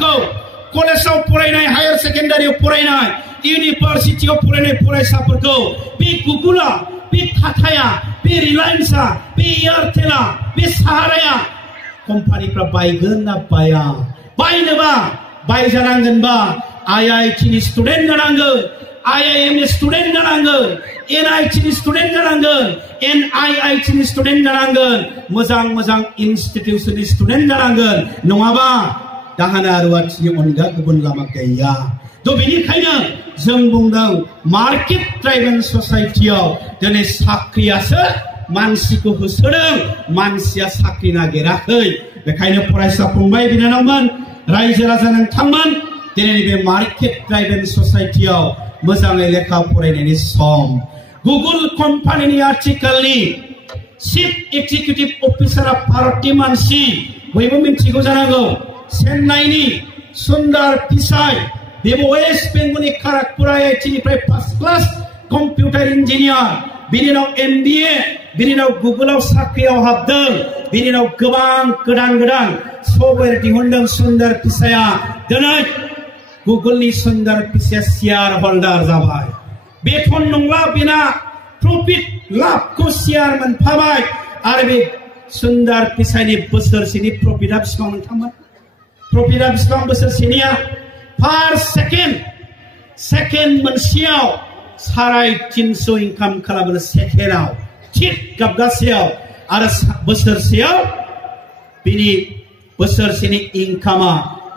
फरायसाफोरखौ कलेजाव फरायनाय हायार सेकेन्डारियाव फरायनाय इउनिभार्सिटियाव फरायनाय फरायसाफोरखौ बे गुगोलआ बे टाटाया बे रिलायन्सआ बे एयारटेलआ बे साहाराया कम्पानिफ्रा बायगोन ना बाया बायनोबा बायजानांगोनबा IIT नि स्टुडेन्ट जानांगोन IIM नि स्टुडेन्ट जानांगोन NIT नि स्टुडेन्ट जानांगोन NIIT नि स्टुडेन्ट जानांगोन मोजां मोजां इनस्टिट्यूशननि स्टुडेन्ट जानांगोन नङाबा दाहोना रुवाथिनि अनगा गुबुन लामा गैया थ' बेनिखायनो जों बुंदों मार्केट ड्राइभन ससाइटियाव दिनै साख्रियासो मानसिखौ होसोदों मानसिया साख्रि नागिराखै बेखायनो फरायसा फंबाय बिनानावमोन रायजो राजा नोंथांमोन दिनै बे मार्केट ड्राइभन ससाइटियाव मोजाङै लेखा फरायनायनि सम गुगोल कम्पानिनि आथिखालनि चिफ एक्जिकिउटिभ अफिसारा भारतनि मानसि बयबो मिथिगौ जानांगौ चेन्नाइनि सुन्दर पिचाइ बेबो वेस्ट बेंगलनि खड़गपुर IIT निफ्राय फार्स्ट क्लास कम्पिउटार इन्जिनियार बिनि उनाव MBA बिनि उनाव गुगोलाव साख्रियाव हाबदों बिनि उनाव गोबां गोदान गोदान सफ्टवेयर दिहुनदों सुन्दर पिचाइआ दिनै गुगोलनि सुन्दर पिचाइआ शेयार हल्डार जाबाय बेथन नंला बिना प्रफिट लाभखौ शेयार मोनफाबाय आरो बे सुन्दर पिचाइनि बोसोरसेनि प्रफिटआ बेसेबां नोंथांमोन प्रफिटआ बेसेबां बोसोरसेनिया पार सेकेन्ड मोनसेयाव 350 इनकाम खालामो सेकेन्डआव थिक गाबगासेयाव आरो बोसोरसेयाव बिनि बोसोरसेनि इनकामा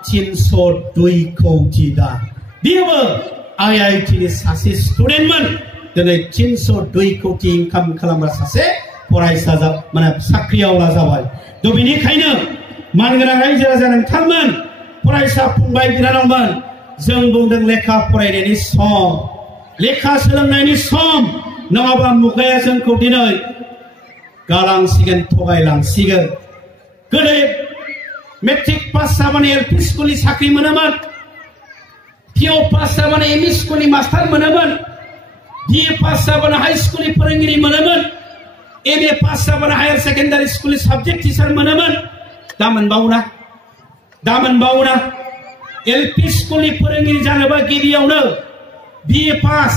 302 कोटी दा बेबो IIT नि सासे स्टुडेन्टमोन दिनै 302 कोटी इनकाम खालामग्रा सासे फरायसा माने साख्रियावला जाबाय थ' बेनिखायनो मानगोनां रायजो राजा नोंथांमोन फरायसा फंबाय बिनानावमोन जों बुंदों लेखा फरायनायनि सम लेखा सोलोंनायनि सम नङाबा मुगाया जोंखौ दिनै गालांसिगोन थगायलांसिगोन गोदो मेट्रिक पास जाबानो LP स्कुलनि साख्रि मोनोमोन PO पास जाबानो ME स्कुलनि मास्टार मोनोमोन BA पास जाबानो हाई स्कुलनि फोरोंगिरि मोनोमोन MA पास जाबानो हायार सेकेन्डारि स्कुलनि साबजेक्ट टिचार मोनोमोन दा मोनबावोना LP स्कुलनि फोरोंगिरि जानोबा गिबियावनो BA पास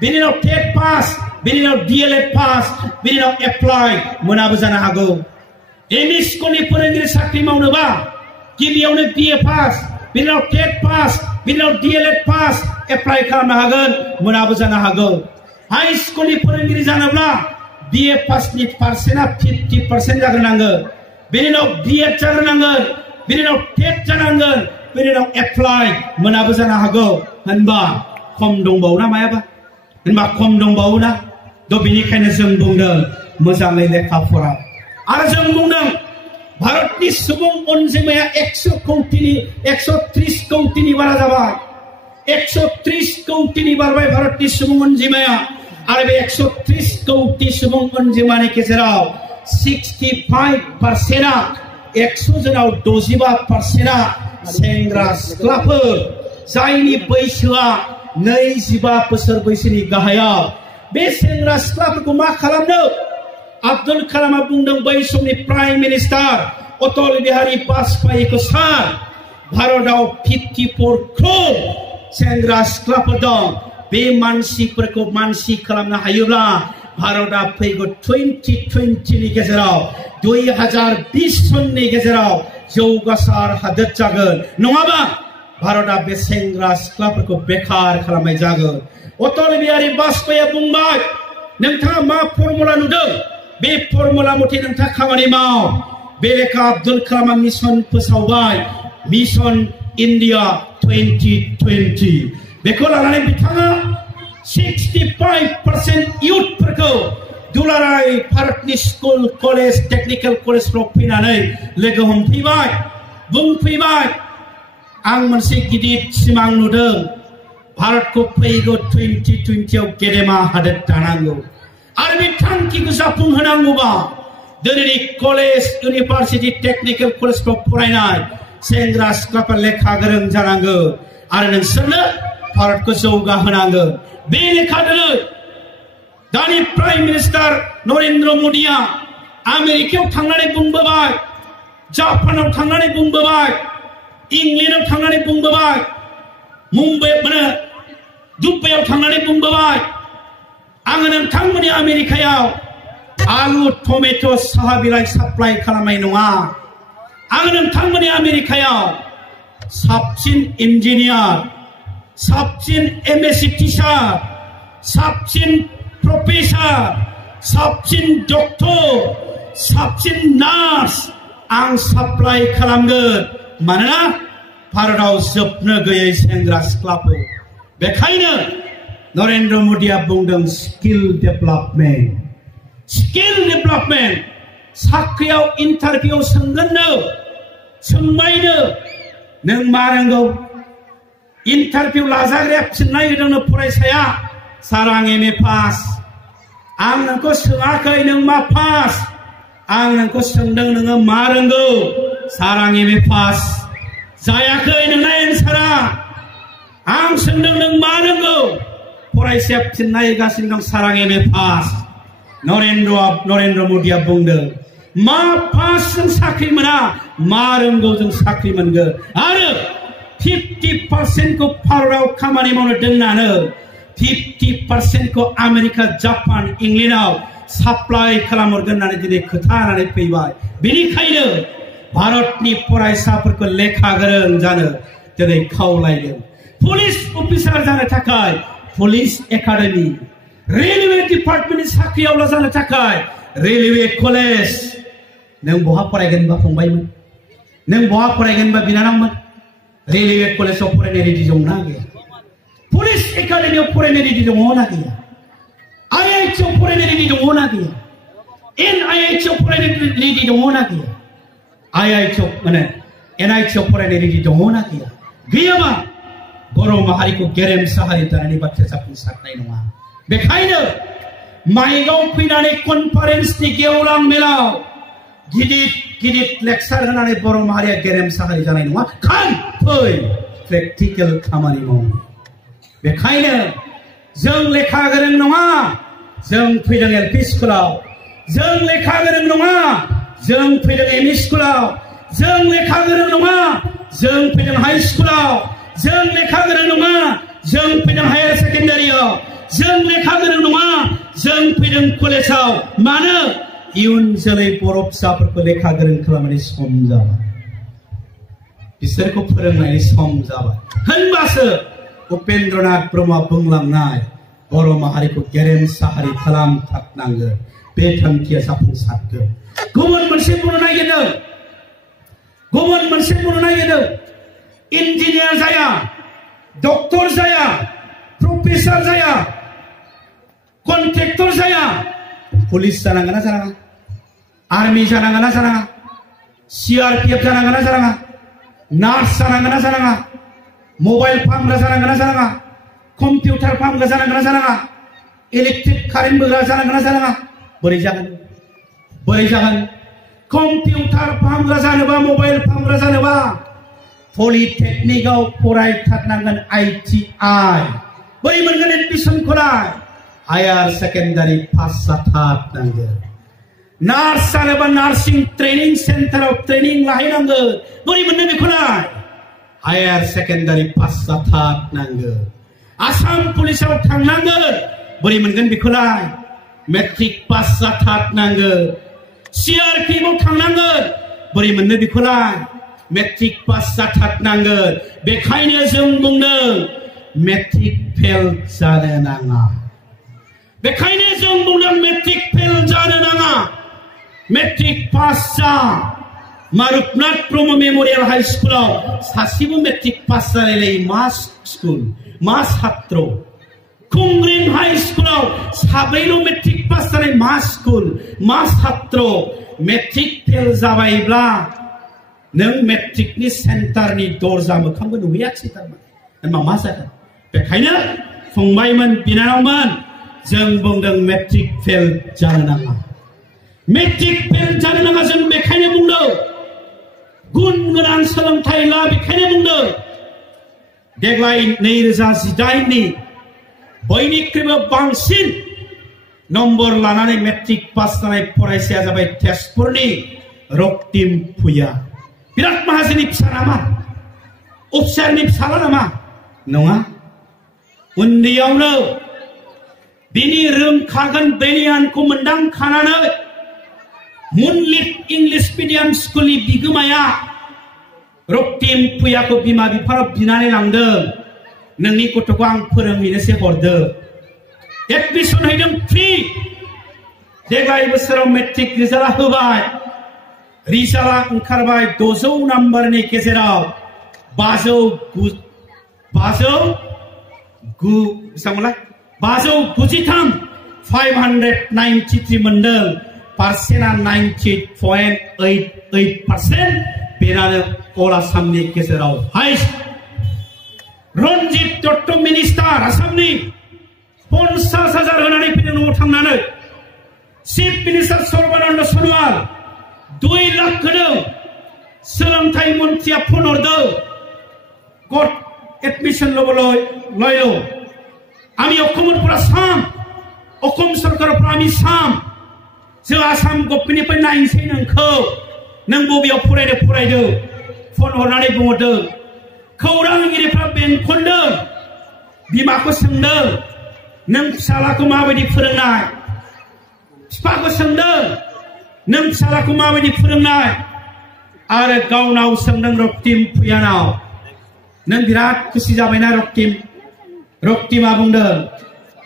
बिनि उनाव टेट पास बिनि उनाव DLED पास बिनि उनाव एप्लाइ मोनाबो जानो हागौ ME स्कुलनि फोरोंगिरि साख्रि मावनोबा गिबियावनो BA पास बिनि उनाव टेट पास बिनि उनाव DLED पास एप्लाइ खालामनो हागोन मोनाबो जानो हागौ हाई स्कुलनि फोरोंगिरि जानोब्ला BA पासनि पार्सेन्टआ 50% जाग्रोनांगोन बिनि उनाव BEd जाग्रोनांगोन बिनि उनाव टेट जानांगोन बिनि उनाव एप्लाइ मोनाबो जानो हागौ होनबा खम दंबावोना मायाबा होनबा खम दंबावोना थ' बेनिखायनो जों बुंदों मोजाङै लेखा फरा आरो जों बुंदों भारतनि सुबुं अनजिमाया 130 कोटीनि बारा जाबाय 130 कोटीनि बारबाय भारतनि सुबुं अनजिमाया आरो बे 130 कोटी सुबुं अनजिमानि गेजेराव 65%आ 100 जनाव 65%आ सेंग्रा सिख्लाफोर जायनि बैसोआ 25 बोसोर बैसोनि गाहायाव बे सेंग्रा सिख्लाफोरखौ मा खालामनो आब्दुल कालामआ बुंदों बै समनि प्राइम मिनिस्टार अटल बिहारी वाजपेयीखौ सार भारतआव 54 करोड़ सेंग्रा सिख्लाफोर दं बे मानसिफोरखौ मानसि खालामनो हायोब्ला भारतआ फैगौ 2020 नि गेजेराव 2020 सननि गेजेराव जौगासार हादोर जागोन नङाबा भारतआ बे सेंग्रा सिख्लाफोरखौ बेकार खालामनाय जागोन अटल बिहारी वाजपेयीआ बुंबाय नोंथाङा मा फर्मुला नुदों बे फर्मुला मथे नोंथाङा खामानि माव बे लेखा आब्दुल कालामआ मिशन फोसावबाय मिशन इन्डिया 2020 बेखौ लानानै बिथाङा 65% इयुथफोरखौ दुलाराय भारतनि स्कुल कलेज टेक्निकेल कलेजफ्राव फैनानै लोगो हमफैबाय बुंफैबाय आं मोनसे गिदिर सिमां नुदों भारतखौ फैगौ 2020 आव गेदेमा हादोर दानांगौ आरो बे थांखिखौ जाफुंहोनांगौबा दिनैनि कलेज इउनिभार्सिटि टेक्निकेल कलेजफ्राव फरायनाय सेंग्रा सिख्लाफोर लेखा गोरों जानांगौ आरो नोंसोरनो भारतखौ जौगाहोनांगोन बे लेखा दिनै दानि प्राइम मिनिस्टार नरेन्द्र मोदीआ आमेरिकायाव थांनानै बुंबोबाय जापानाव थांनानै बुंबोबाय इंग्लैंडआव थांनानै बुंबोबाय मुंबई दुबाइआव थांनानै बुंबोबाय आङो नोंथांमोननि आमेरिकायाव आलु टमेट' साहा बिलाइ साप्लाइ खालामनाय नङा आङो नोंथांमोननि आमेरिकायाव साबसिन इन्जिनियार साबसिन एमएससी टिचार साबसिन प्रफेसर साबसिन डक्टर साबसिन नार्स आं साप्लाइ खालामगोन मानोना भारताव जोबनो गैयै सेंग्रा सिख्लाफोर बेखायनो नरेन्द्र मोदीआ बुंदों स्किल डेभेलपमेन्ट साख्रियाव इन्टारभिउ सोंगोननो सोंबायनो नों मा रोंगौ इन्टारभिउ लाजाग्राया फिननाय होदोंनो फरायसाया सार आं एमए पास आं नोंखौ सोङाखै नों मा पास आं नोंखौ सोंदों नोङो मा रोंगौ सार आं एमए पास जायाखै नोंना एन्सारा आं सोंदों नों मा रोंगौ फरायसाया फिननाय होगासिनो दं सार आं एमए पास नरेन्द्र मोदीआ बुंदों मा पास जों साख्रि मोना मा रोंगौ जों साख्रि मोनगोन आरो 50% को भारताव खामानि मावनो दोननानै 50% को आमेरिका जापान इंलेन्डआव साप्लाइ खालामहरगोन होननानै दिनै खोथा होनानै फैबाय बेनिखायनो भारतनि फरायसाफोरखौ लेखा गोरों जानो दिनै खावलायदों पुलिस अफिसार जानो थाखाय पुलिस एकाडेमि रेलवे डिपार्टमेन्टनि साख्रियावला जानो थाखाय रेलवे कलेज नों बहा फरायगोन बा फंबायमोन नों बहा फरायगोन बा बिनानावमोन रेलवे कलेजाव फरायनाय रेडि दंना गैया पुलिस एकाडेमियाव फरायनाय रेडि दङना गैया आईआईटिआव फरायनाय रेडि दङना गैया एनआईआईटिआव फरायनाय रेडि दङना गैया आईआईटिआव एनआईटिआव फरायनाय रेडि दङना गैया गैयाबा बर' माहारिखौ गेरेमसा हारि दानायनि बाथ्राया जाफुंसारनाय नङा बेखायनो माइकआव फैनानै कनफारेन्सनि गेवलां मेलाव गिदिर लेक्सार होनानै बर' माहारिया गेरेमसा हारि जानाय नङा खान फै प्रेक्टिकेल खामानि मावनो बेखायनो जों लेखा गोरों नङा जों फैदों एलपि स्कुलाव जों लेखा गोरों नङा जों फैदों एमइ स्कुलाव जों लेखा गोरों नङा जों फैदों हाई स्कुलाव जों लेखा गोरों नङा जों फैदों हायार सेकेन्डारियाव जों लेखा गोरों नङा जों फैदों कलेजाव मानो इयुन जोलै बर' फिसाफोरखौ लेखा गोरों खालामनायनि सम जाबाय बिसोरखौ फोरोंनायनि सम जाबाय होनबासो उपेन्द्रनाथ ब्रह्मआ बुंलांनाय बर' माहारिखौ गेरेमसा हारि खालामथारनांगोन बे थांखिया जाफुंसारगोन गुबुन मोनसे बुंनो नागिरदों इन्जिनियार जाया डक्टर जाया प्रफेसर जाया कन्ट्रेक्टर जाया पुलिस जानांगोन ना जानाङा आर्मी जानांगोन ना जानाङा सीआरपीएफ जानांगोन ना जानाङा नार्स जानांगोन ना जानाङा मबाइल फाहामग्रा जानांगोन ना जानाङा कम्पिउटार फाहामग्रा जानांगोन ना जानाङा इलेक्ट्रिक कारेन्ट बोग्रा जानांगोन ना जानाङा बोरै जागोन कम्पिउटार फाहामग्रा जानोबा मबाइल फाहामग्रा जानोबा पलिटेकनिकआव फरायथारनांगोन आईटीआई बोरै मोनगोन एडमिसनखौलाय हायार सेकेन्डारि पास जाथारनांगोन नार्स जानोबा नार्सिं ट्रेनिं सेन्टाराव ट्रेनिं लाहैनांगोन बोरै मोननो बेखौलाय हायार सेकेन्डारि पास जाथारनांगोन आसाम पुलिसाव थांनांगोन बोरै मोनगोन बेखौलाय मेट्रिक पास जाथारनांगोन सीआरपीएफआव थांनांगोन बोरै मोननो बेखौलाय मेट्रिक पास जाथारनांगोन बेखायनो जों बुंदों मेट्रिक फेल जानो नाङा बेखायनो जों बुंदों मेट्रिक फेल जानो नाङा मेट्रिक पास जा मारुपनाथ ब्रह्म मेमोरियल हाई स्कुलाव सासेबो मेट्रिक पास जालायलायै मा छात्र कुंग्रिम हाई स्कुलाव साब्रैल' मेट्रिक पास जानाय मा छात्र मेट्रिक फेल जाबायब्ला नों मेट्रिकनि सेन्टारनि दरजा मोखांबो नुहैयाखिसै थारमाने होनबा मा जागोन बेखायनो फंबायमोन बिनानावमोन जों बुंदों मेट्रिक फेल जानो नाङा जों बेखायनो बुंदों गुन गोनां सोलोंथाइ ला बेखायनो बुंदों देग्लाय 2018नि बयनिख्रुइबो बांसिन नम्बर लानानै मेट्रिक पास जानाय फरायसाया जाबाय तेजपुरनि रक्तिम भुइया बिराद माहाजोननि फिसा नामा अफिसारनि फिसाला नामा नङा उन्दैयावनो बिनि रोंखागोन बेलियानखौ मोनदांखानानै मुनलित इंलिश मीडियम स्कुलनि बिगोमाया रक्तिम पुयाखौ बिमा बिफानाव बिनानै लांदों नोंनि गथ'खौ आं फोरोंहैनोसो हरदो एडमिशन हैदों फ्रि देग्लाय बोसोराव मेट्रिक रिजाल्टआ होबाय रिजाल्टआ ओंखारबाय 600 नाम्बारनि गेजेराव 593 मोनदों पार्सेन्टआ 98.88% बेनानो अल आसामनि गेजेराव हाइस्ट रनजित दत्त मिनिस्टार आसामनि 50,000 होनानै फैदों न'आव थांनानै चिफ मिनिस्टार सर्बानन्द सनोवाल 2 लाख होदों सोलोंथाइ मन्थ्रिया फन हरदों गट एडमिशन लयलो आमी अखमरफोरा साम अखम सरकारफ्रा आमी साम जों आसाम गभर्नमेन्टनिफ्राय नायनोसै नोंखौ नों बबेयाव फरायदों फन हरनानै बुंहरदों खौरांगिरिफ्रा बेंखनदों बिमाखौ सोंदों नों फिसालाखौ माबायदि फोरोंनाय बिफाखौ सोंदों नों फिसालाखौ माबायदि फोरोंनाय आरो गावनाव सोंदों रक्तिम पुयानाव नों बिराद खुसि जाबायना रक्तिमा बुंदों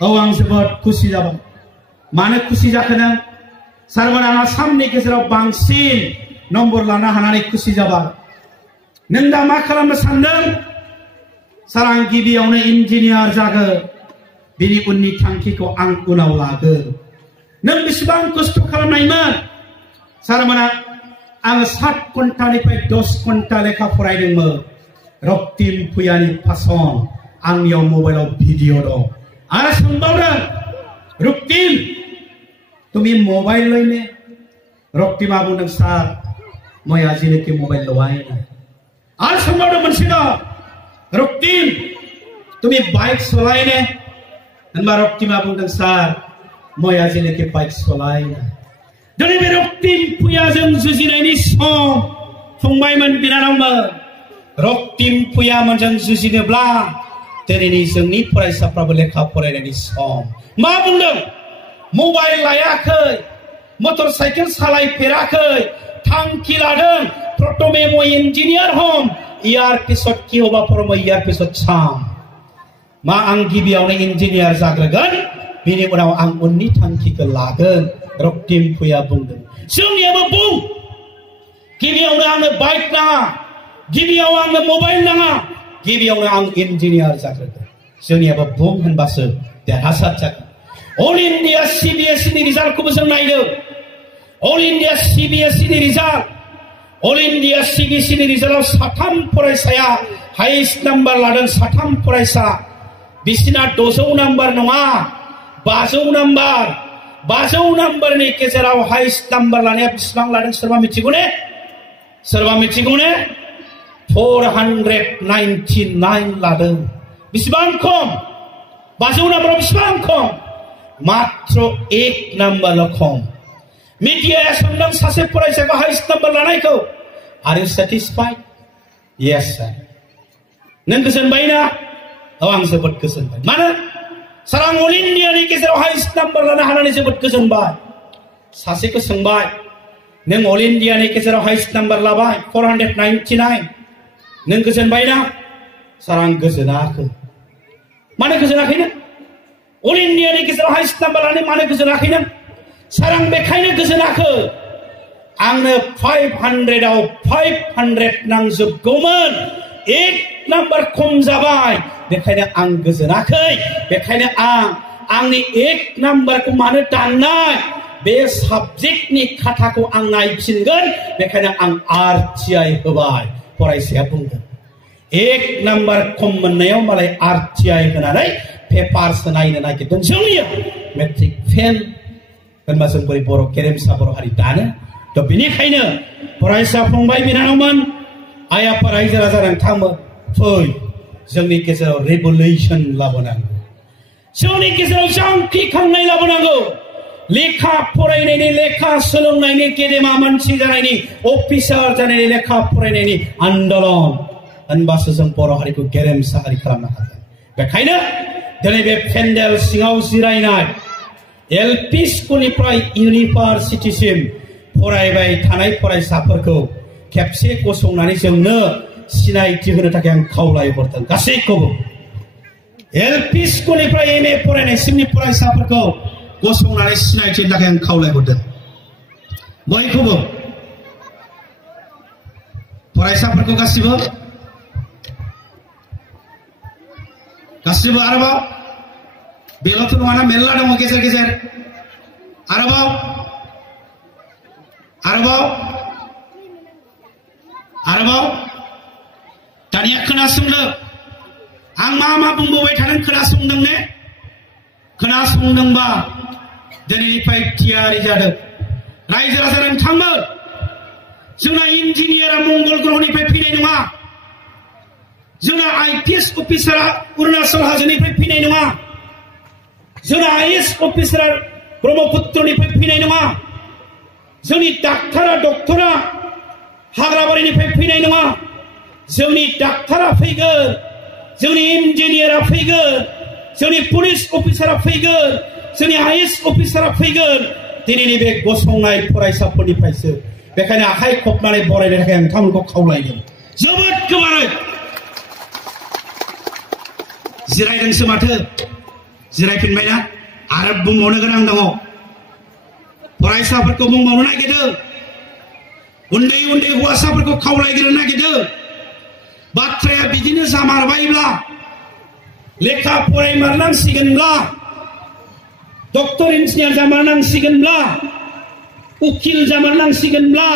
औ आं जोबोद खुसि जाबाय मानो खुसि जाखो नों सारमोन आं आसामनि गेजेराव बांसिन नम्बर लानो हानानै खुसि जाबाय नों दा मा खालामनो सानदों सार आं गिबियावनो इन्जिनियार जागोन बिनि उननि थांखिखौ आं उनाव लागोन नों बेसेबां खस्थ' खालामनायमोन सारमोना आङो 7 घन्टानिफ्राय 10 घन्टा लेखा फरायदोंमोन रक्तिम पुयानि भाषण आंनियाव मबाइलाव भिडिअ दं आरो सोंबावदों रक्तिम तुम्ही मोबाइल लयने रक्तिमा बुंदों सार मैं आजिलेके मोबाइल लवाय ना आरो सोंबावदों मोनसे दं रक्तिम तुम्ही बाइक सलायने होनबा रक्तिमा बुंदों सार मैं आजिलेके बाइक सलाय ना दिनै बे रक्तिम पुयाजों जुजिनायनि सम फंबायमोन बिनानावमोन रक्तिम पुयामोनजों जुजिनोब्ला दिनैनि जोंनि फरायसाफ्राबो लेखा फरायनायनि सम मा बुंदों मोबाइल लायाखै मटर साइकेल सालायफेराखै थांखि लादों प्रथमे मैं इन्जिनियार हम ইয়ার পিছত কি হবা পরম ইয়ার পিছত ছাম मा आं गिबियावनो इन्जिनियार जाग्रोगोन बिनि उनाव आं उननि थांखिखौ लागोन रक्तिम पुया बुंदों जोंनियाबो बुं गिबियावनो आंनो बाइक नाङा गिबियाव आंनो मबाइल नाङा गिबियावनो आं इन्जिनियार जाग्रोगोन जोंनियाबो बुं होनबासो देरहासार जागोन अल इन्डिया सीबीएसई नि रिजाल्टखौबो जों नायदों अल इन्डिया सीबीएसई नि रिजाल्ट अल इन्डिया सीबीएसई नि रिजाल्टआव 3 फरायसाया हाइस्ट नाम्बार लादों 3 फरायसा बिसिना 600 नाम्बार नङा 500 नाम्बारनि गेजेराव हाइस्ट नाम्बार लानाया बेसेबां लादों सोरबा मिथिगौ ने 499 लादों बेसेबां खम 500 नाम्बाराव बेसेबां खम मात्र 1 नाम्बारल' खम मीडियाया सोंदों सासे फरायसाखौ हाइस्ट नाम्बार लानायखौ आर यू सेटिस्फाइड यस सर नों गोजोनबाय ना औ आं जोबोद गोजोनबाय मानो सार आं अल इन्डियानि गेजेराव हाइस्ट नाम्बार लानो हानानै जोबोद गोजोनबाय सासेखौ सोंबाय नों अल इन्डियानि गेजेराव हाइस्ट नाम्बार लाबाय 499 नों गोजोनबाय ना सार आं गोजोनाखै मानो गोजोनाखै नों अल इन्डियानि गेजेराव हाइस्ट नाम्बार लानानै मानो गोजोनाखै नों सार आं बेखायनो गोजोनाखै आंनो 500 आव 500 नांजोबगौमोन 1 नाम्बार खम जाबाय बेखायनो आं गोजोनाखै बेखायनो आंनि 1 नाम्बारखौ मानो दाननाय बे साबजेक्टनि खाथाखौ आं नायफिनगोन बेखायनो आं आरटिआइ होबाय फरायसाया बुंदों 1 नाम्बार खम मोननायाव मालाय आरटिआइ होनानै पेपार्स नायनो नागिरदों जोंनिया मेट्रिक फेल होनबा जों बोरै बर' गेरेमसा बर' हारि दानो थ' बेनिखायनो फरायसा फंबाय बिनानावमोन आइ आफा रायजो राजा नोंथांमोन फै जोंनि गेजेराव रेभुलेसन लाबोनांगौ जोंनि गेजेराव जांख्रिखांनाय लाबोनांगौ लेखा फरायनायनि लेखा सोलोंनायनि गेदेमा मानसि जानायनि अफिसार जानायनि लेखा फरायनायनि आन्दोलन होनबासो जों बर' हारिखौ गेरेमसा हारि खालामनो हागोन। बेखायनो दिनै बे पेन्डेल सिङाव जिरायनाय एलपि स्कुलनिफ्राय इउनिभार्सिटिसिम फरायबाय थानाय फरायसाफोरखौ खेबसे गसंनानै जोंनो सिनायथि होनो थाखाय आं खावलायहरदों गासैखौबो। एलपि स्कुलनिफ्राय एमए फरायनायसिमनि फरायसाफोरखौ गसंनानै सिनायथि होनो थाखाय आं खावलायहरदों बयखौबो। फरायसाफोरखौ गासिबो आरोबाव बेल'थ' नङाना, मेरला दङ गेजेर गेजेर। आरोबाव दानिया खोनासंदो, आं मा बुंबोबाय थादों खोनासंदों ने? खोनासंदोंबा दिनैनिफ्राय थियारि जादों। रायजो राजा नोंथांमोन, जोंना इन्जिनियारा मंगल ग्रहनिफ्राय फैनाय नङा, जोंना आइपिएस अफिसारा अरुणाचल हाजोनिफ्राय फैनाय नङा, जोंना आइएस अफिसारा ब्रह्मपुत्रनिफ्राय फैनाय नङा, जोंनि डक्टरा हाग्राबारिनिफ्राय फैनाय नङा। जोंनि डाक्टारा फैगोन, जोंनि इन्जिनियारा फैगोन, जोंनि पुलिस अफिसारा फैगोन, जोंनि आइएस अफिसारा फैगोन दिनैनि बे गसंनाय फरायसाफोरनिफ्रायसो। बेखायनो आखाइ खबनानै बरायनो थाखाय आं नोंथांमोनखौ खावलायदों जोबोद गोबारै। जिरायदोंसो माथो, जिरायफिनबायना? आरो बुंबावनो गोनां दङ। फरायसाफोरखौ बुंबावनो नागिरदों, उन्दै हौवासाफोरखौ खावलायग्रोनो नागिरदों। बाथ्राया बिदिनो जामारबायब्ला, लेखा फरायमारनांसिगोनब्ला, डक्टर इन्जिनियार जामारनांसिगोनब्ला, उकिल जामारनांसिगोनब्ला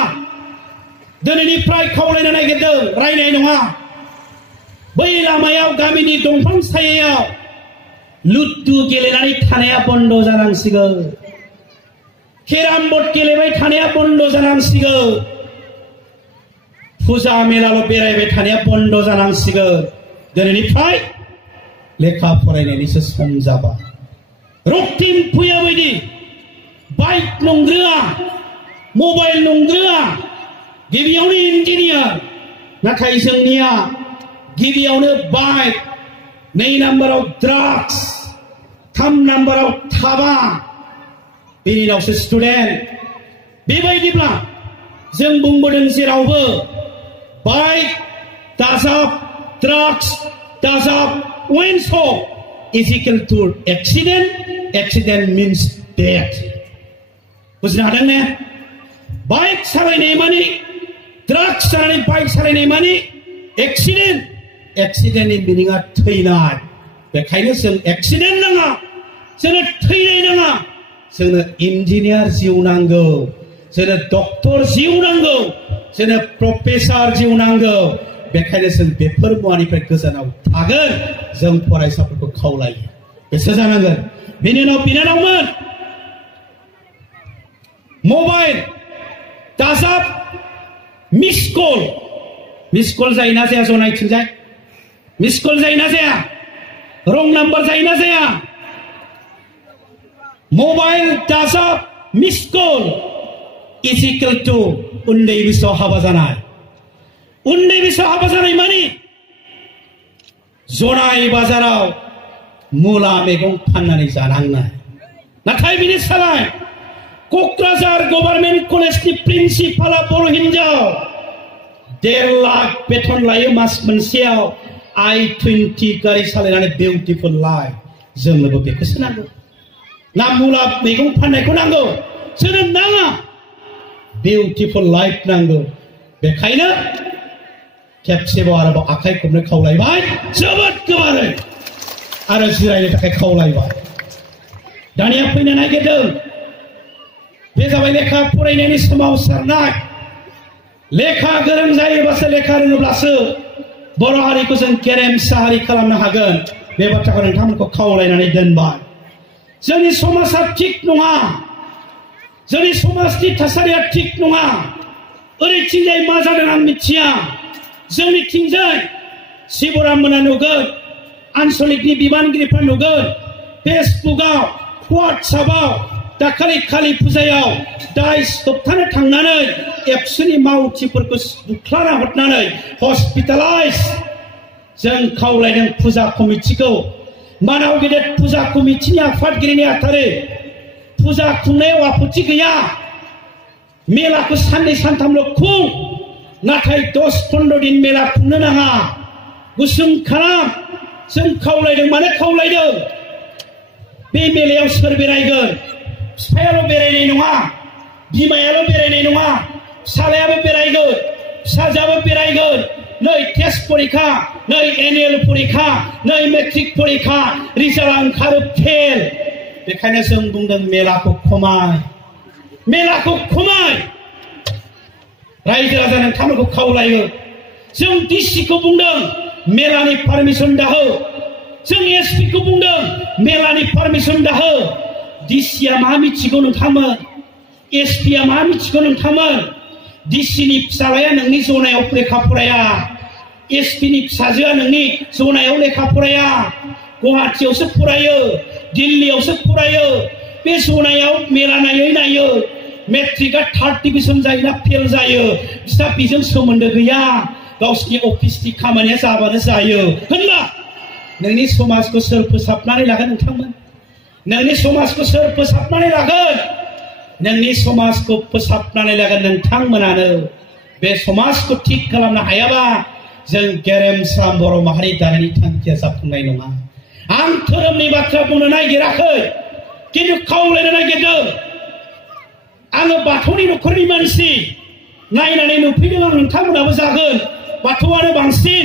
दिनैनिफ्राय खावलायनो नागिरदों, रायनाय नङा। बै लामायाव गामिनि दंफां सायायाव लुदु गेलेनानै थानाया बन्द जानांसिगोन, केराम बर्ड गेलेबाय थानाया बन्द जानांसिगोन, फुजा मेलाल' बेरायबाय थानाया बन्द जानांसिगोन। दिनैनिफ्राय लेखा फरायनायनिसो सम जाबाय। रक्तिम फैया बायदि बाइक नंग्रोआ, मबाइल नंग्रोआ, गिबियावनो इन्जिनियार, नाथाय जोंनिया गिबियावनो बाइक, 2 नाम्बाराव ड्राग्स, 3 नाम्बाराव थाबाक, बेनि उनावसो स्टुडेन्ट। बेबायदिब्ला जों बुंबोदों जेरावबो बाइक दाजाब, ड्राग्स दाजाब, when so is equal to accident, accident means death। बुझनो हादों ने? बाइक सालायनाय माने, ड्राग्स जानानै बाइक सालायनाय माने एक्सिडेन्ट, एक्सिडेन्टनि मिनिङा थैनाय। बेखायनो जों एक्सिडेन्ट नाङा, जोंनो थैनाय नाङा, जोंनो इन्जिनियार जिउ नांगौ, जोंनो डक्टर जिउ नांगौ, जोंनो प्रफेसार जिउ नांगौ। बेखायनो जों बेफोर मुवानिफ्राय गोजानाव थागोन जों फरायसाफोरखौ खावलायो, बेसो जानांगोन। बेनि उनाव बिनानावमोन, मबाइल दाजाब, मिस कल जायोना जाया? जनायथिंजाय मिस कल जायोना जाया? रं नाम्बार जायोना जाया? मबाइल दाजाब, मिस कल इज इक्वल टु उन्दै बैसोआव हाबा जानाय। उन्दै बैसोआव हाबा जानाय माने जनाय बाजाराव मुला मैगं फाननानै जानांनाय। नाथाय बिनि सोलाय क'क्राझार गभर्नमेन्ट कलेजनि प्रिन्सिपाला बर' हिनजाव, 1.5 लाख बेथन लायो मास मोनसेयाव, I-20 गारि सालायनानै बिउटिफुल लाइफ। जोंनोबो बेखौसो नांगौ ना? मुला मैगं फाननायखौ नांगौ? जोंनो नाङा, बिउटिफुल लाइफ नांगौ। बेखायनो खेबसेबाव आरोबाव आखाइ खबनो खावलायबाय जोबोद गोबारै, आरो जिरायनो थाखाय खावलायबाय। दानिया फैनो नागिरदों, बे जाबाय लेखा फरायनायनि सोमावसारनाय। लेखा गोरों जायोब्लासो, लेखा रोङोब्लासो बर' हारिखौ जों गेरेमसा हारि खालामनो हागोन। बे बाथ्राखौ नोंथांमोनखौ खावलायनानै दोनबाय। जोंनि समाजा थिग नङा, जोंनि समाजनि थासारिया थिग नङा। ओरैथिंजाय मा जादों आं मिथिया। जोंनिथिंजाय शिबराम मोना नुगोन, आनसलिकनि बिबानगिरिफ्रा नुगोन, फेसबुकआव, वाट्सएपआव दाखालि कालि फुजायाव दाइस होबथानो थांनानै एबसुनि मावथिफोरखौ बुख्लाना हरनानै हस्पिटालाइज जों खावलायदों फुजा कमिटिखौ मानाव गेदेर फुजा कमिटिनि आफादगिरिनि आथारै फुजा खुंनायाव आपत्ति गैया मेलाखौ साननै सानथामल' खुं नाथाय 10-15 दिन मेला खुंनो नाङा गुसुं खालाम जों खावलायदों माने खावलायदों बे मेलायाव सोर बेरायगोन फिफायाल' बेरायनाय नङा बिमायाल' बेरायनाय नङा फिसालायाबो बेरायगोन फिसाजोआबो बेरायगोन नै टेस्ट परीक्षा नै एनुअल परीक्षा नै मेट्रिक परीक्षा रिजाल्ट ओंखारो फेल बेखायनो जों बुंदों मेलाखौ खमाय रायजो राजा नोंथांमोनखौ खावलायो जों डिसिखौ बुंदों मेलानि पारमिसन दाहो जों एसपि को बुंदों मेलानि पारमिसन दाहो डिसिया मा मिथिगौ नोंथांमोन एसपिया मा मिथिगौ नोंथांमोन डिसिनि फिसालाया नोंनि जनायाव लेखा फराया एसपिनि फिसाजोआ नोंनि जनायाव लेखा फराया गुवाहाटीयावसो फरायो दिल्लीयावसो फरायो बे जनायाव मेला नायो मेट्रिकआ 3rd डिविजन जायोना फेल जायो बिस्रा बेजों सोमोन्दो गैया गावसिनि अफिसनि खामानिया जाबानो जायो होनला नोंनि समाजखौ सोर फोसाबनानै लागोन नोंथांमोन नोंनि समाजखौ सोर फोसाबनानै लागोन नोंनि समाजखौ फोसाबनानै लागोन नोंथांमोनानो बे समाजखौ थिग खालामनो हायाबा जों गेरेमसा बर' माहारि दानायनि थांखिया जाफुंनाय नङा आं धोरोमनि बाथ्रा बुंनो नागिराखै किन्तु खावलायनो नागिरदों आङो बाथौनि न'खरनि मानसि नायनानै नुफैदों आं नोंथांमोनाबो जागोन बाथौआनो बांसिन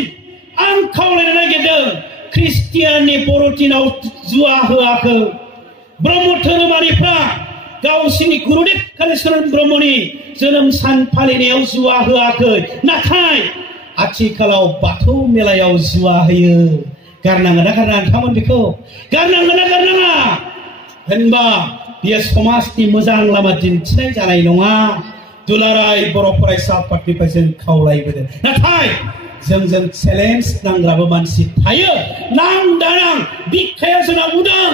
आं खावलायनो नागिरदों ख्रिस्टियाननि बर'दिनाव जुवा होआखै ब्रह्म धोरोमारिफ्रा गावसिनि गुरुदेव कालीचरण ब्रह्मनि जोनोम सान फालिनायाव जुवा होआखै नाथाय आथिखालाव बाथौ मेलायाव जुवा होयो गारनांगोन ना गारनाङा नोंथांमोन बेखौ गारनांगोन ना गारनाङा होनबा बेयो समाजनि मोजां लामा दिन्थिनाय जानाय नङा दुलाराय बर' फरायसा आफादनिफ्राय जों खावलायबोदों नाथाय जोंजों चेलेन्ज नांग्राबो मानसि थायो नां दानां बिखाया जोंना उदां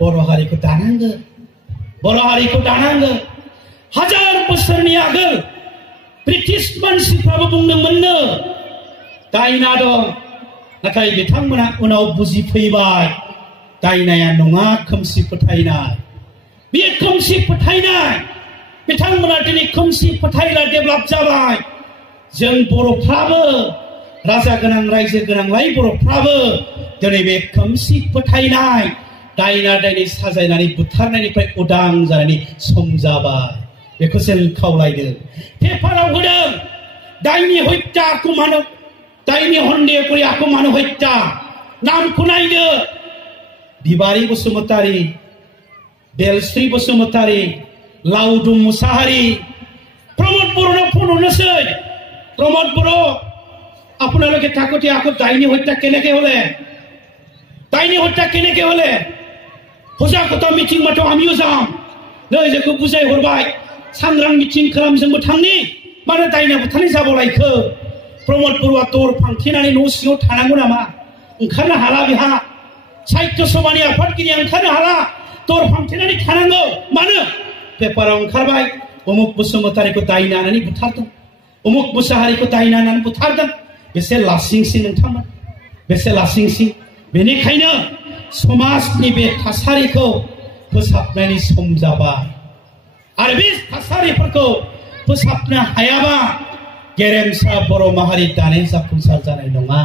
बर' हारिखौ दानांगोन हाजार बोसोरनि आगोल ब्रिटिश मानसिफ्राबो बुंदोंमोननो दायना दं नाथाय बिथांमोना उनाव बुजिफैबाय दायनाया नङा खोमसि फोथायनाय बे खोमसि फोथायनाय बिथांमोना दिनै खोमसि फोथायना डेभेलप जाबाय जों बर'फ्राबो राजा गोनां रायजो गोनांलाय बर'फ्राबो दिनै बे खोमसि फोथायनाय दायना दायनि साजायनानै बुथारनायनिफ्राय उदां जानायनि सम जाबाय बेखौ जों खावलायदों पेपाराव होदों दायनि हत्या दायनि हन्देह करि आकुमानो हत्या नामखौ नायदो बिबारी बसुमतारी बेलश्री बसुमतारी लाउदुम मुसाहारी प्रमोद बर'नाव फन हरनोसै प्रमोद बर' আপোনালোকে থাকোতে আকৌ দাইনী হত্যা কেনেকে হলে সজাগতা মিটিং মাথো আমিও যাম नै जोंखौ बुजाय हरबाय सांग्रां मिटिं खालाम जोंबो थांनि मानो दायना बुथारनाय जाबावलायखो प्रमोद बर'आ दर फांथेनानै न' सिङाव थानांगौ नामा ओंखारनो हाला बिहा साहित्य सभानि आफादगिरिया ओंखारनो हाला दर फांथेनानै थानांगौ मानो पेपाराव ओंखारबाय उमुक बसुमतारीखौ दायना होननानै बुथारदों उमुक मुसाहारीखौ दायना होननानै बुथारदों बेसे लासिंसि नोंथांमोन बेसे लासिंसि बेनिखायनो समाजनि बे थासारिखौ फोसाबनायनि सम जाबाय आरो बे थासारिफोरखौ फोसाबनो हायाबा गेरेमसा बर' माहारि दानाय जाफुंसार जानाय नङा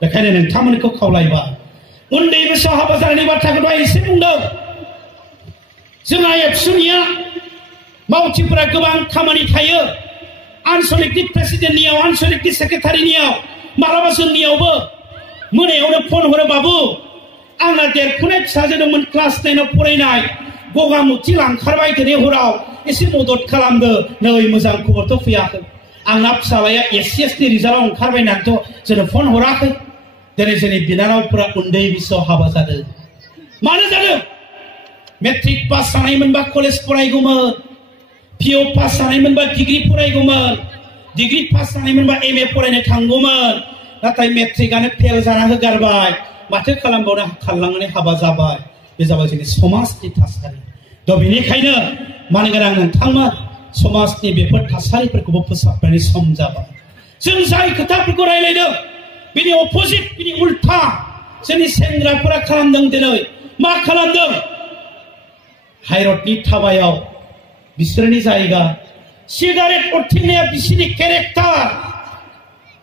बेखायनो नोंथांमोनखौ खावलायबाय उन्दै बैसोआव हाबा जानायनि बाथ्राखौ दहाय एसे बुंदों जोंहा एबसुनिया मावथिफोरा गोबां खामानि थायो आनसलिकनि प्रेसिडेन्टनियाव आनसलिकनि सेक्रेटारिनियाव मालाबा जोंनियावबो मोनायावनो फन हरो बाबु आंना देरफुनाय फिसाजो दंमोन क्लास 9 फरायनाय गगामुथि लांखारबाय दिनै हराव एसे मदद खालामदो नै मोजां खबरथ' फैयाखै आंना फिसालाया एसएस नि रिजाल्टआव ओंखारबाय होननानैथ' जोंनो फन हराखै दिनै जोंनि बिनानावफोरा उन्दै बैसोआव हाबा जादों मानो जादों मेट्रिक पास जानायमोनबा कलेज फरायगौमोन पिअ पास जानायमोनबा डिग्री फरायगौमोन डिग्री पास जानायमोनबा एमए फरायनो थांगौमोन नाथाय मेट्रिकआनो फेल जाना होगारबाय माथो खालामबावनो खारलांनानै हाबा जाबाय बे जाबाय जोंनि समाजनि थासारि दा बेनिखायनो मानो गोनां नोंथांमोन समाजनि बेफोर थासारिफोरखौबो फोसाबनायनि सम जाबाय जों जाय खोथाफोरखौ रायलायदों बिनि अपोजिट बिनि उल्था जोंनि सेंग्राफोरा खालामदों दिनै मा खालामदों हाइरडनि थाबायाव बिसोरनि जायगा सिगारेट अरथिंनाया बिसोरनि केरेक्टार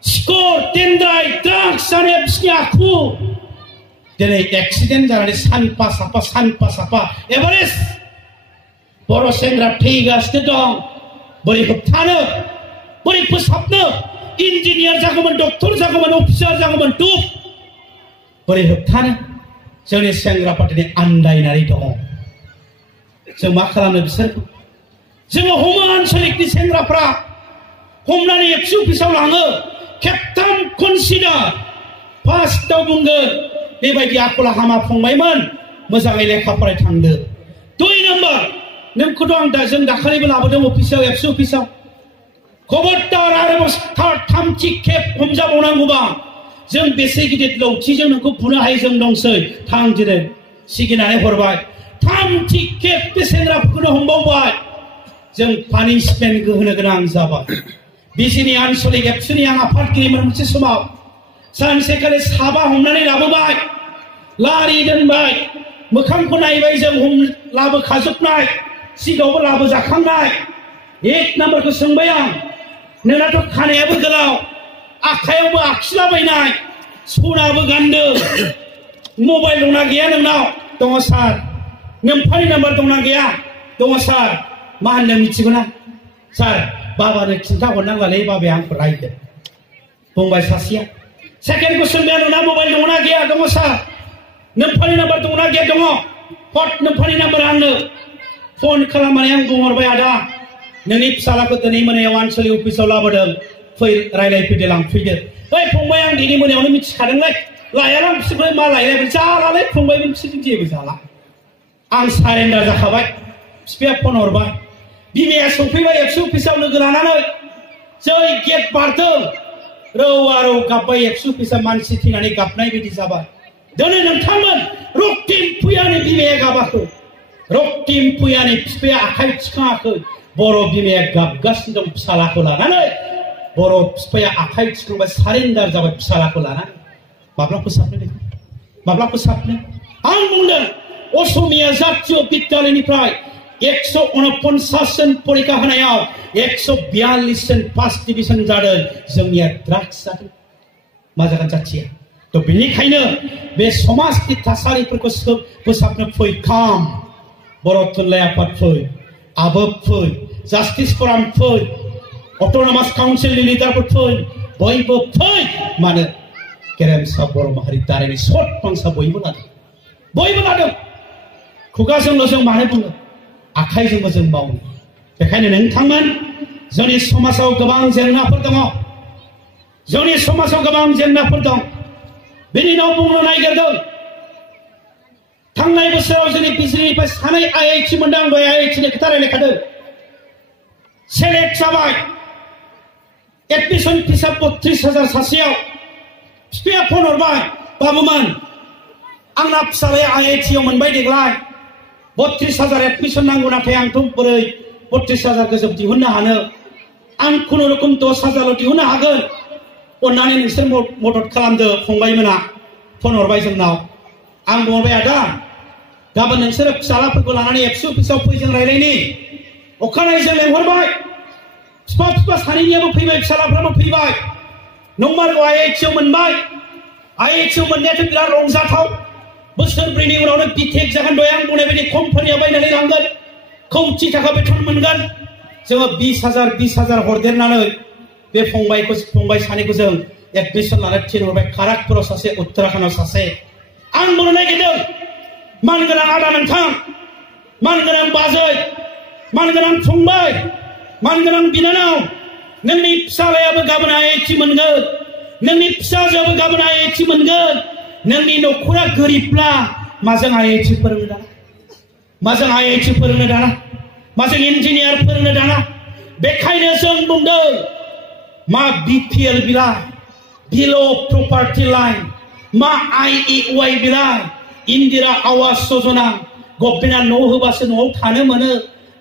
स्कर टेन्ड्राइ ड्राग्स जानाया बिसोरनि आखु दिनै एक्सिडेन्ट जानानै सानफा साफा एभारेज बर' सेंग्रा थैगासिनो दं बोरै होबथानो बोरै फोसाबनो इन्जिनियार जागौमोन डक्टर जागौमोन अफिसार जागौमन टुप बोरै होबथानो जोंनि सेंग्राफोरा दिनै आन्दायनानै दङ जों मा खालामनो बिसोरखौ जोङो हमो आन्सलिकनि सेंग्राफ्रा हमनानै एबसु अफिसाव लाङो खेबथाम कनसिडार फार्स्टआव बुंगोन बेबायदि आखला हामा फंबायमोन मोजाङै लेखा फरायथांदो 2 नाम्बार नोंखौथ' आं जों दाखालिबो लाबोदों अफिसाव एबसु अफिसाव खबरदार आरोबाव थामथि खेब हमजाबावनांगौबा जों बेसे गिदिर लौथिजों नोंखौ बुनो हायो जों दंसै थां दिनै सिगिनानै हरबाय थामथि खेब बे सेंग्राफोरखौनो हमबावबाय जों पानिशमेन्ट होनो गोनां जाबाय बिसिनि आन्सलिक एबसुनि आं आफादगिरिमोन मोनसे समाव सानसेखालि साबा हमनानै लाबोबाय लारि दोनबाय मोखांखौ नायबाय जों लाबोखाजोबनाय सिगाङावबो लाबोजाखांनाय 1 नाम्बारखौ सोंबाय आं नोंनाथ' खानायाबो गोलाव आखायावबो आखिलाबायनाय सनाबो गानदों मबाइल दंना गैया नोंनाव दङ सार नोम्फानि नाम्बार दंना गैया दङ सार मा होनदों मिथिगौ ना सार बाबानो खिन्था हरनांलालै बाबाया आंखौ रायगोन बुंबाय सासेया सेकेन्ड कुइसन बे नोंना मबाइल दंना गैया दङ सार नोम्फानि नाम्बार दंना गैया दङ हट नोम्फानि नाम्बार आंनो फन खालामनानै आं बुंहरबाय आदा नोंनि फिसालाखौ दिनै मोनायाव आन्सलिक अफिसाव लाबोदों फै रायलायफैदो लांफैदो ओइ फंबाय आं दिनै मोनायावनो मिथिखादोंलै लायालां बिसोरखौ मा लायलाय जालालै फंबायमोन बिसोरजों जेबो जाला आं सारेन्डार जाखाबाय बिफाया फन हरबाय बिमाया सफैबाय एबसु अफिसाव लोगो लानानै जै गेट बारदों रौआ रौ गाबबाय एबसु अफिसा मानसि थैनानै गाबनाय बायदि जाबाय दिनै नोंथांमोन रक्तिम फुयानि बिमाया गाबाखै रक्तिम फुयानि बिफाया आखाइ थिखाङाखै बर' बिमाया गाबगासिनो दं फिसालाखौ लानानै बर' बिफाया आखाइ थिखांबाय सारेन्डार जाबाय फिसालाखौ लानानै माब्ला फोसाबनो आं बुंदों असमिया जातीय बिद्यालयनिफ्राय 149 जन परीक्षा होनायाव 142 जन फार्स्ट डिभिजन जादों जोंनिया ड्राग्स जादों मा जागोन जाथिया तो बेनिखायनो बे समाजनि थासारिफोरखौ फोसाबनो फै खाम बर' थुनलाइ आफाद फै आबोब फै जास्टिस फराम फै अट'नमास काउन्सिलनि लिडारफोर फै बयबो फै मानो गेरेमसा बर' माहारि दारायनि सर्ट बांसा बयबो लादों खुगाजोंल' जों मानो बुङो आखाइजोंबो जों मावो बेखायनो नोंथांमोन जोंनि समाजाव गोबां जेंनाफोर दङ जोंनि समाजाव गोबां जेंनाफोर दं बेनि उनाव बुंनो नागिरदों थांनाय बोसोराव जोंनि बिजिनिफ्राय सानै आइआइटि मोनदों आं आइआइटिनि खोथा रायलायखादों सेलेक्ट जाबाय एडमिसन फिसा 32,000 सासेयाव बिफाया फन हरबाय बाबुमोन आंना फिसालाया आइआइटिआव मोनबाय देग्लाय 32,000 एडमिसन नांगौ नाथाय आंथ' बोरै 32,000 गोजौ दिहुननो हानो आं खुनुरुखुम 10,000 दिहुननो हागोन अन्नानै नोंसोर मदद खालामदो फंबायमोना फन हरबाय जोंनाव आं बुंबाय आदा गाबोन नोंसोरो फिसालाफोरखौ लानानै एबसु अफिसाव फै जों रायलायनि अखानायै जों लेंहरबाय बिफा सानैनियाबो फैबाय फिसालाफ्राबो फैबाय नंमारगौ आइआइटिआव मोनबाय आइआइटिआव मोननायाथ' बिराद रंजाथाव बोसोरब्रैनि उनावनो बिटेक जागोन दय आं बुंनाय बायदि कम्पानिया बायनानै लांगोन कौटि थाखा बेथन मोनगोन जोङो 20,000 हरदेरनानै बे फंबाय सानैखौ जों एडमिसन लानो थिनहरबाय खड़गपुराव सासे उत्तराखंडआव सासे आं बुंनो नागिरदों मानगोनां आदा नोंथां मानगोनां बाजै मानगोनां फंबाय मानगोनां बिनानाव नोंनि फिसालायाबो गाबोन आइआइटि मोनगोन नोंनि फिसाजोआबो गाबोन आइआइटि मोनगोन नोंनि न'खरा गोरिबब्ला माजों आइआइटि फोरोंनो दाना माजों इन्जिनियार फोरोंनो दाना बेखायनो जों बुंदों मा बिपिएल बिलाइ बिल' प्रपार्टि लाइन मा आइइवाइ बिलाइ इन्दिरा आवास योजना गभमेन्टआ न' होबासो न'आव थानो मोनो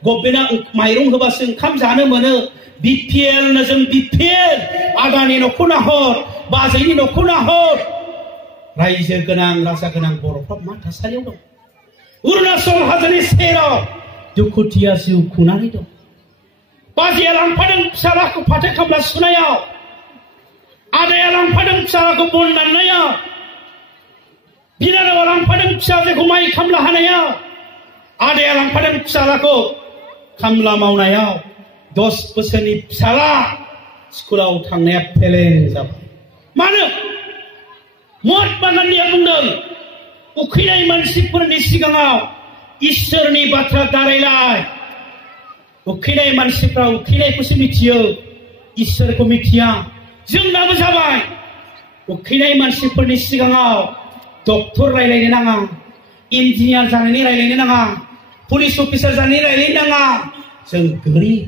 गभमेन्टआ माइरं होबासो ओंखाम जानो मोनो बिपिएल होनो जों बिपिएल आदानि न'खौ नाहर बाजैनि न'खौ नाहर रायजो गोनां राजा गोनां बर'फ्रा मा थासारियाव दं अरुणाचल हाजोनि सेराव दुखुथिया जिउ खुंनानै दं बाजैया लांफादों फिसालाखौ फाथो खामला सुनायाव आदाया लांफादों फिसालाखौ बन दाननायाव बिनानावा लांफादों फिसाजोखौ माइ खामला हानायाव आदाया लांफादों फिसालाखौ खामला मावनायाव 10 बोसोरनि फिसाला स्कुलाव थांनाया फेलें जाबाय मानो महात्मा गान्धीया बुंदों उखैनाय मानसिफोरनि सिगाङाव इसोरनि बाथ्रा दारायलाय उखैनाय मानसिफ्रा उखैनायखौसो मिथियो इसोरखौ मिथिया जोंनाबो जाबाय उखैनाय मानसिफोरनि सिगाङाव डक्टर रायलायनो नाङा इन्जिनियार जानानै रायलायनो नाङा पुलिस अफिसार जानानै रायलायनो नाङा जों गोरिब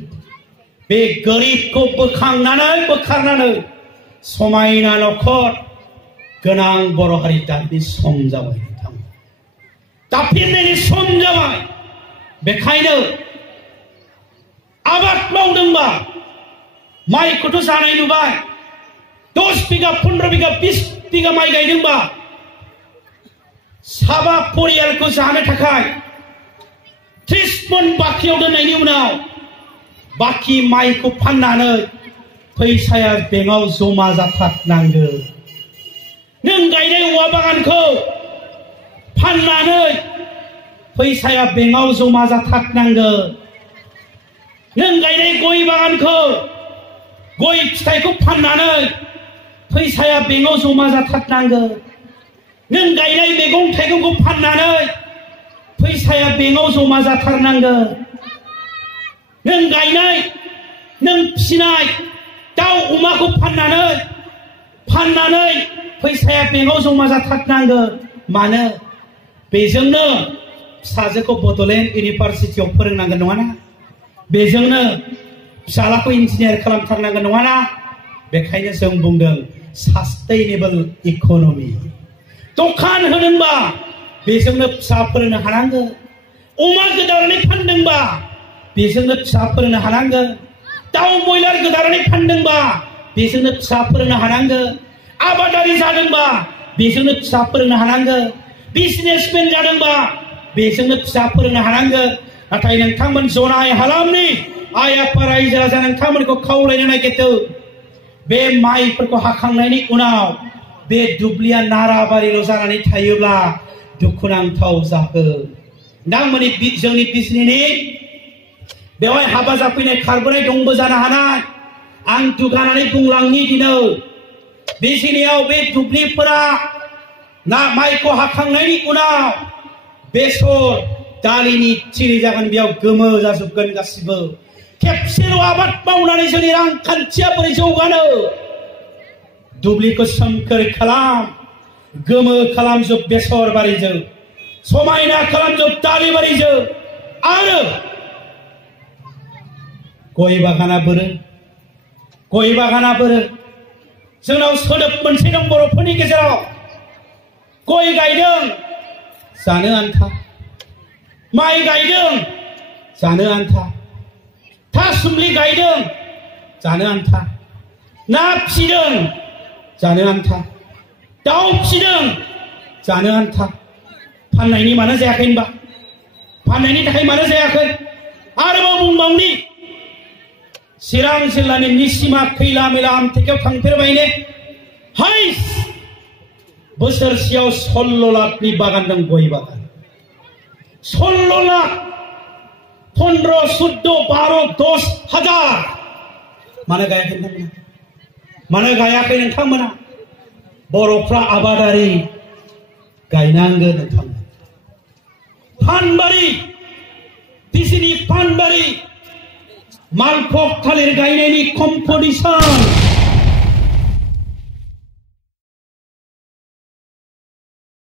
बे गोरिबखौ बोखारनानै समायना न'खर गोनां बर' हारि दानि सम जाबाय नोंथां दाफिननायनि सम जाबाय बेखायनो आबाद मावदोंबा माइखौथ' जानाय नुबाय 10 बिगा 15 बिगा 20 बिगा माइ गायदोंबा साबा परियालखौ जानो थाखाय 30 मन बाख्रियाव दोननायनि उनाव बाखि माइखौ फाननानै फैसाया बेंकआव जमा जाथारनांगौ नों गायनाय औवा बागानखौ फाननानै फैसाया बेंकआव जमा जाथारनांगौ नों गायनाय गय बागानखौ गय फिथाइखौ फाननानै फैसाया बेंकआव जमा जाथारनांगौ नों गायनाय मैगं थाइगंखौ फाननानै फैसाया बेंकआव जमा जाथारनांगौ नों गायनाय नों फिसिनाय दाउ अमाखौ फाननानै फैसाया बेंकआव जमा जाथारनांगौ मानो बेजोंनो फिसाजोखौ बड'लेण्ड इउनिभारसिटियाव फोरोंनांगोन नङाना बेजोंनो फिसालाखौ इन्जिनियार खालामथारनांगोन नङाना बेखायनो जों बुंदों सास्टेनेबल इक'नमि दखान होदोंबा बेजोंनो फिसा फोरोंनो हानांगोन अमा गोदानानै फानदोंबा बेजोंनो फिसा फोरोंनो हानांगोन दाउ बयलार गोदानानै फानदोंबा बेजोंनो फिसा फोरोंनो हानांगोन आबादारि जादोंबा बेजोंनो फिसा फोरोंनो हानांगोन बिजनेसमेन जादोंबा बेजोंनो फिसा फोरोंनो हानांगोन नाथाय नोंथांमोन जनाय हालामनि आइ आफा रायजो राजा नोंथांमोनखौ खावलायनो नागिरदों बे माइफोरखौ हाखांनायनि उनाव बे दुब्लिया नाराबारिल' जानानै थायोब्ला दुखुनांथाव जागोन नोंथांमोननि जोंनि बिजनेनि बेवहाय हाबा जाफैनाय खारबोनाय दंबो जानो हानाय आं दुगानानै बुंलांनि दिनै बिजनेयाव बे दुब्लिफोरा माइखौ हाखांनायनि उनाव बेसर दालिनि थिलि जागोन बेयाव गोमो जाजोबगोन गासिबो खेबसेल' आबाद मावनानै जोंनि रांखान्थिया बोरै जौगानो दुब्लिखौ सोमखोर खालाम गोमो खालामजोब बेसर बारिजों समायना खालामजोब दालि बारिजों आरो गय बागाना बोरो जोंनाव सोदोब मोनसे दं बर'फोरनि गेजेराव गय गायदों जानो आन्था माइ गायदों जानो आन्था थासुमलि गायदों जानो आन्था ना फिसिदों जानो आन्था दाउ फिसिदों जानो आन्था फाननायनि मानो जायाखै होनबा फाननायनि थाखाय मानो जायाखै आरोबाव बुंबावनि चिरां जिल्लानि निसिमा खैला मैला आमथेखायाव थांफेरबाय ने हाइस बोसोरसेयाव 16 लाखनि बागान दं गय बागान 16 लाख 15, 14, 12, 10 हाजार मानो गायाखै नोंथांमोना मानो गायाखै नोंथांमोना बर'फ्रा आबादारि गायनांगोन नोंथांमोना फानबारि बिजनि फानबारि मालभग थालिर गायनायनि कम्पिटिशन